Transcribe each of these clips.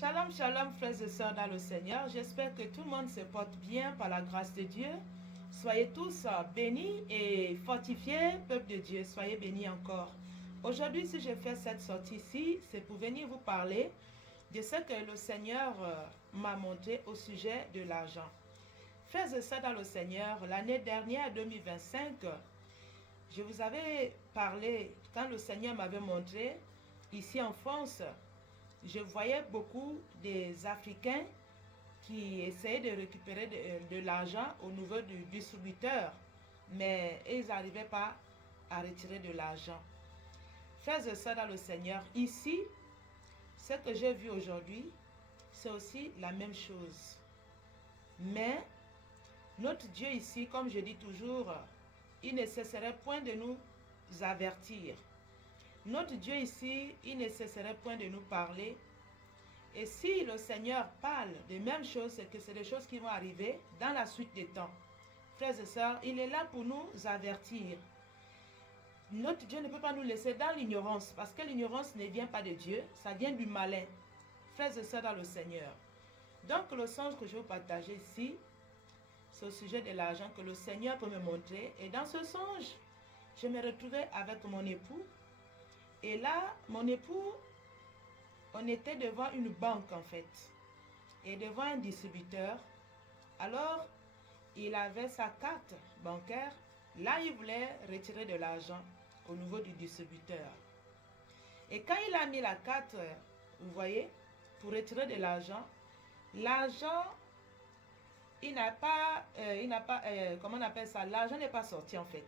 Shalom, shalom, frères et sœurs dans le Seigneur. J'espère que tout le monde se porte bien par la grâce de Dieu. Soyez tous bénis et fortifiés, peuple de Dieu. Soyez bénis encore. Aujourd'hui, si je fais cette sortie-ci, c'est pour venir vous parler de ce que le Seigneur m'a montré au sujet de l'argent. Frères et sœurs dans le Seigneur, l'année dernière, 2025, je vous avais parlé, quand le Seigneur m'avait montré, ici en France, je voyais beaucoup des Africains qui essayaient de récupérer de l'argent au niveau du distributeur, mais ils n'arrivaient pas à retirer de l'argent. Frères et sœurs dans le Seigneur, ici, ce que j'ai vu aujourd'hui, c'est aussi la même chose. Mais notre Dieu ici, comme je dis toujours, il ne cesserait point de nous avertir. Notre Dieu ici, il ne cesserait point de nous parler. Et si le Seigneur parle des mêmes choses, c'est que c'est des choses qui vont arriver dans la suite des temps. Frères et sœurs, il est là pour nous avertir. Notre Dieu ne peut pas nous laisser dans l'ignorance, parce que l'ignorance ne vient pas de Dieu, ça vient du malin. Frères et sœurs dans le Seigneur. Donc le songe que je vais vous partager ici, c'est au sujet de l'argent que le Seigneur peut me montrer. Et dans ce songe, je me retrouvais avec mon époux. Et là, mon époux, on était devant une banque en fait. Et devant un distributeur. Alors, il avait sa carte bancaire. Là, il voulait retirer de l'argent au niveau du distributeur. Et quand il a mis la carte, vous voyez, pour retirer de l'argent, il n'a pas, comment on appelle ça, l'argent n'est pas sorti en fait.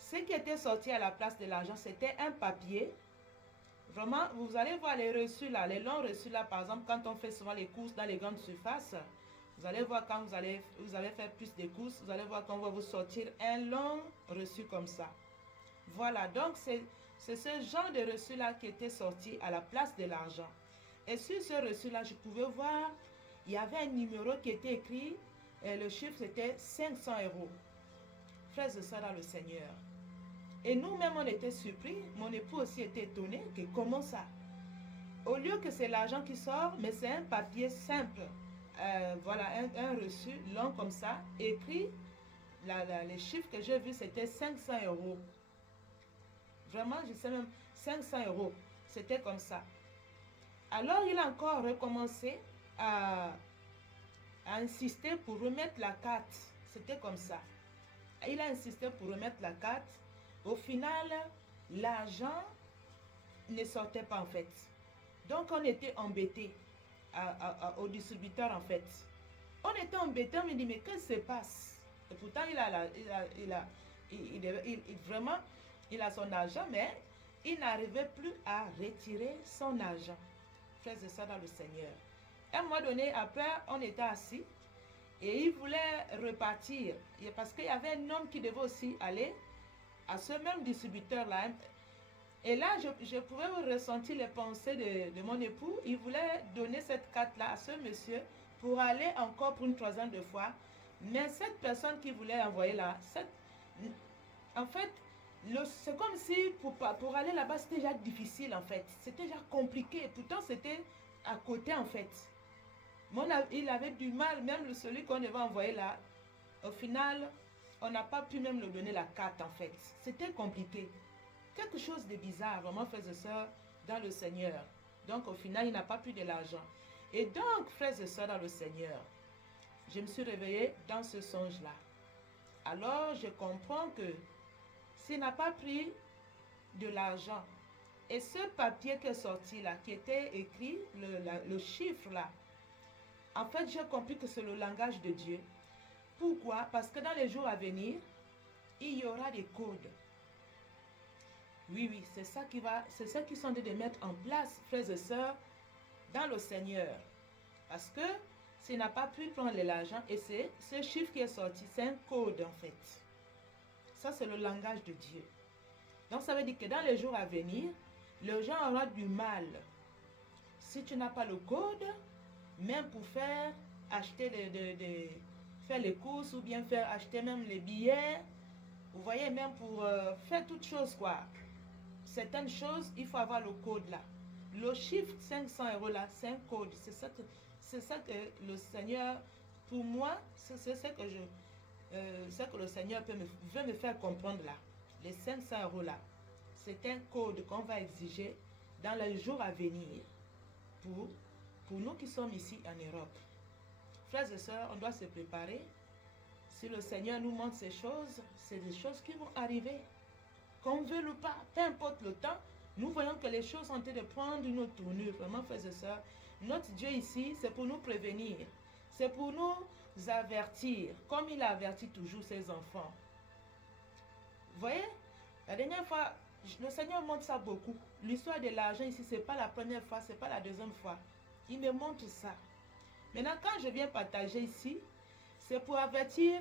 Ce qui était sorti à la place de l'argent, c'était un papier. Vraiment, vous allez voir les reçus là, les longs reçus là, par exemple, quand on fait souvent les courses dans les grandes surfaces, vous allez voir quand vous allez faire plus de courses, vous allez voir qu'on va vous sortir un long reçu comme ça. Voilà, donc c'est ce genre de reçu là qui était sorti à la place de l'argent. Et sur ce reçu là, je pouvais voir, il y avait un numéro qui était écrit, et le chiffre c'était 500 €. Frères et sœurs dans le Seigneur. Et nous-mêmes, on était surpris. Mon époux aussi était étonné que comment ça? Au lieu que c'est l'argent qui sort, mais c'est un papier simple. Voilà, un reçu long comme ça, écrit. Les chiffres que j'ai vus, c'était 500 €. Vraiment, je sais même, 500 €. C'était comme ça. Alors, il a encore recommencé à insister pour remettre la carte. C'était comme ça. Il a insisté pour remettre la carte. Au final, l'argent ne sortait pas en fait. Donc on était embêtés au distributeur en fait. On était embêtés, on me dit mais qu'est-ce qui se passe? Et pourtant vraiment, il a son argent, mais il n'arrivait plus à retirer son argent. Frères et sœurs dans le Seigneur. À un moment donné, après, on était assis et il voulait repartir. Parce qu'il y avait un homme qui devait aussi aller à ce même distributeur-là. Et là, je pouvais ressentir les pensées de mon époux. Il voulait donner cette carte-là à ce monsieur pour aller encore pour une troisième fois. Mais cette personne qui voulait envoyer là, en fait, c'est comme si pour aller là-bas, c'était déjà difficile en fait. C'était déjà compliqué. Pourtant, c'était à côté en fait. Il avait du mal, même celui qu'on devait envoyer là. Au final, on n'a pas pu même lui donner la carte en fait. C'était compliqué. Quelque chose de bizarre, vraiment, frères et sœurs, dans le Seigneur. Donc, au final, il n'a pas pu de l'argent. Et donc, frères et sœurs, dans le Seigneur, je me suis réveillée dans ce songe-là. Alors, je comprends que s'il n'a pas pris de l'argent, et ce papier qui est sorti là, qui était écrit, le chiffre là, en fait, j'ai compris que c'est le langage de Dieu. Pourquoi? Parce que dans les jours à venir, il y aura des codes. Oui, c'est ça qu'ils sont en train de mettre en place, frères et sœurs, dans le Seigneur. Parce que s'il n'a pas pu prendre l'argent, et c'est ce chiffre qui est sorti, c'est un code en fait. Ça, c'est le langage de Dieu. Donc, ça veut dire que dans les jours à venir, les gens auront du mal. Si tu n'as pas le code, même pour acheter faire les courses ou bien acheter même les billets, vous voyez, même pour faire toutes choses quoi. Certaines choses, il faut avoir le code là. le chiffre 500 euros là, c'est un code. C'est ça que le Seigneur, pour moi, c'est ce que ce que le Seigneur veut me faire comprendre là. Les 500 euros là, c'est un code qu'on va exiger dans les jours à venir pour, pour nous qui sommes ici en Europe. Frères et sœurs, on doit se préparer. Si le Seigneur nous montre ces choses, c'est des choses qui vont arriver. Qu'on veut ou pas, peu importe le temps, nous voyons que les choses sont en train de prendre une autre tournure. Vraiment, frères et sœurs, notre Dieu ici, c'est pour nous prévenir. C'est pour nous avertir, comme il a averti toujours ses enfants. Vous voyez, la dernière fois, le Seigneur montre ça beaucoup. L'histoire de l'argent ici, ce n'est pas la première fois, ce n'est pas la deuxième fois. Il me montre ça. Maintenant, quand je viens partager ici, c'est pour avertir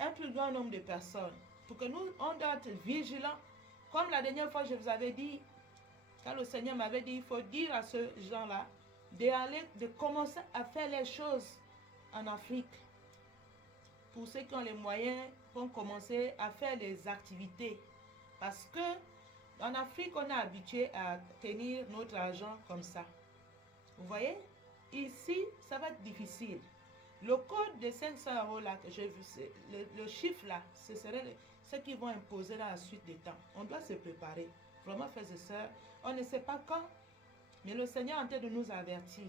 un plus grand nombre de personnes. Pour que nous, on doit être vigilants. Comme la dernière fois, je vous avais dit, quand le Seigneur m'avait dit, il faut dire à ces gens-là de commencer à faire les choses en Afrique. Pour ceux qui ont les moyens, vont commencer à faire des activités. Parce que en Afrique, on est habitué à tenir notre argent comme ça. Vous voyez? Ici, ça va être difficile. Le code de 500 euros là que j'ai vu, le chiffre là, ce serait ce qu'ils vont imposer dans la suite des temps. On doit se préparer. Vraiment, frères et sœurs, on ne sait pas quand, mais le Seigneur est en train de nous avertir.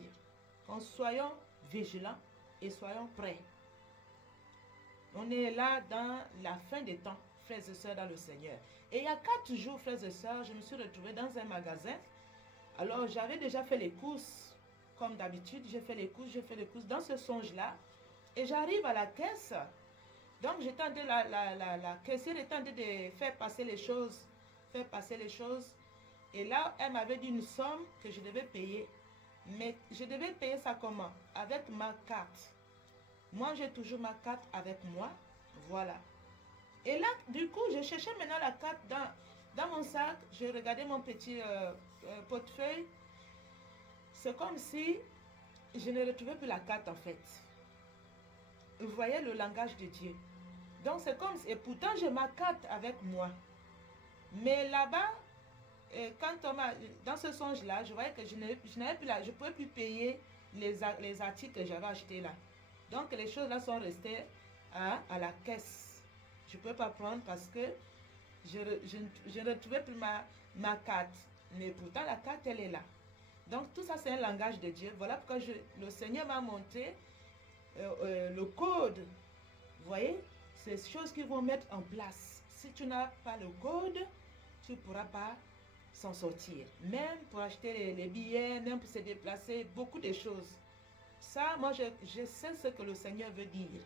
Qu'on soyons vigilants et soyons prêts. On est là dans la fin des temps, frères et sœurs, dans le Seigneur. Et il y a 4 jours, frères et sœurs, je me suis retrouvée dans un magasin. Alors, j'avais déjà fait les courses. Comme d'habitude, j'ai fait les courses dans ce songe-là. Et j'arrive à la caisse. Donc, j'étais en train la caissière était en train de faire passer les choses. Et là, elle m'avait dit une somme que je devais payer. Mais je devais payer ça comment? Avec ma carte. Moi, j'ai toujours ma carte avec moi. Voilà. Et là, du coup, je cherchais maintenant la carte dans mon sac. Je regardais mon petit portefeuille. C'est comme si je ne retrouvais plus la carte en fait. Vous voyez le langage de Dieu. Donc c'est comme si, et pourtant j'ai ma carte avec moi. Mais là-bas, quand dans ce songe-là, je voyais que je n'avais plus je ne pouvais plus payer les articles que j'avais achetés là. Donc les choses là sont restées à la caisse. Je ne pouvais pas prendre parce que je ne retrouvais plus ma carte. Mais pourtant la carte elle est là. Donc tout ça c'est un langage de Dieu. Voilà pourquoi le Seigneur m'a montré le code. Vous voyez, c'est ces choses qu'ils vont mettre en place. Si tu n'as pas le code, tu ne pourras pas s'en sortir. Même pour acheter les billets, même pour se déplacer, beaucoup de choses. Ça, moi je sais ce que le Seigneur veut dire.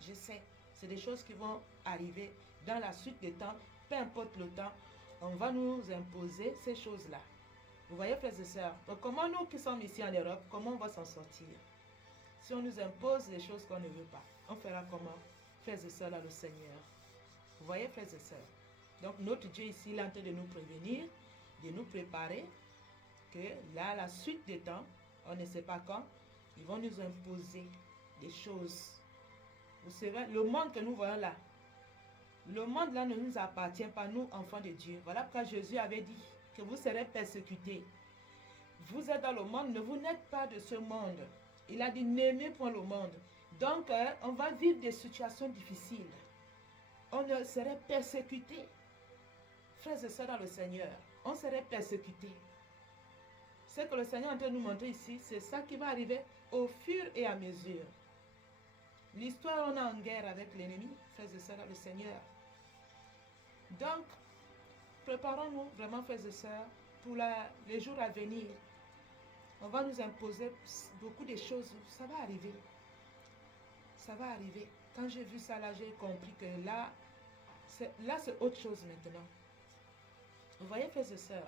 Je sais. C'est des choses qui vont arriver dans la suite des temps. Peu importe le temps, on va nous imposer ces choses-là. Vous voyez, frères et sœurs, donc comment nous qui sommes ici en Europe, comment on va s'en sortir? Si on nous impose des choses qu'on ne veut pas, on fera comment? Frères et sœurs, là, le Seigneur. Vous voyez, frères et sœurs? Donc, notre Dieu ici, il est en train de nous prévenir, de nous préparer, que là, la suite des temps, on ne sait pas quand, ils vont nous imposer des choses. Vous savez, le monde que nous voyons là, le monde là ne nous appartient pas, nous, enfants de Dieu. Voilà pourquoi Jésus avait dit que vous serez persécutés. Vous êtes dans le monde, mais vous n'êtes pas de ce monde. Il a dit, n'aimez point le monde. Donc, on va vivre des situations difficiles. On serait persécutés. Frères et sœurs dans le Seigneur, on serait persécutés. Ce que le Seigneur est en train de nous montrer ici, c'est ça qui va arriver au fur et à mesure. L'histoire, on est en guerre avec l'ennemi, frères et sœurs dans le Seigneur. Donc, préparons-nous vraiment, frères et sœurs, pour les jours à venir. On va nous imposer beaucoup de choses. Ça va arriver. Ça va arriver. Quand j'ai vu ça, là, j'ai compris que là, c'est autre chose maintenant. Vous voyez, frères et sœurs?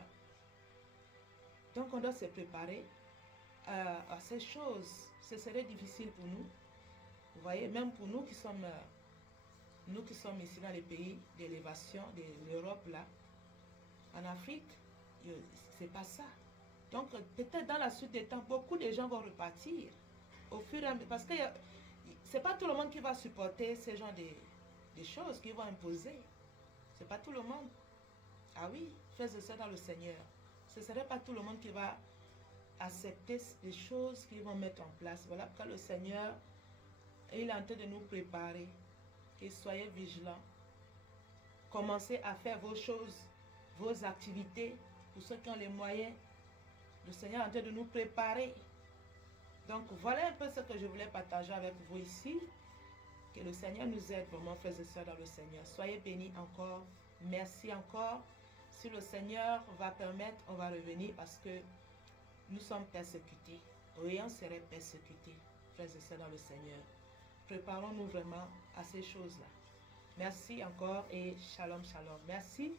Donc, on doit se préparer à ces choses. Ce serait difficile pour nous. Vous voyez, même pour nous qui sommes ici dans les pays d'élévation de l'Europe, là, en Afrique, c'est pas ça. Donc, peut-être dans la suite des temps, beaucoup de gens vont repartir au fur et à mesure. Parce que c'est pas tout le monde qui va supporter ce genre de choses qu'ils vont imposer. C'est pas tout le monde. Ah oui, frères et sœurs dans le Seigneur. Ce ne serait pas tout le monde qui va accepter les choses qu'ils vont mettre en place. Voilà pourquoi le Seigneur, il est en train de nous préparer. Et soyez vigilants. Commencez à faire vos choses, vos activités. Pour ceux qui ont les moyens, le Seigneur est en train de nous préparer. Donc voilà un peu ce que je voulais partager avec vous ici. Que le Seigneur nous aide vraiment, frères et sœurs, dans le Seigneur. Soyez bénis encore. Merci encore. Si le Seigneur va permettre, on va revenir parce que nous sommes persécutés. Oui, on serait persécutés, frères et sœurs, dans le Seigneur. Préparons-nous vraiment à ces choses-là. Merci encore et shalom, shalom. Merci.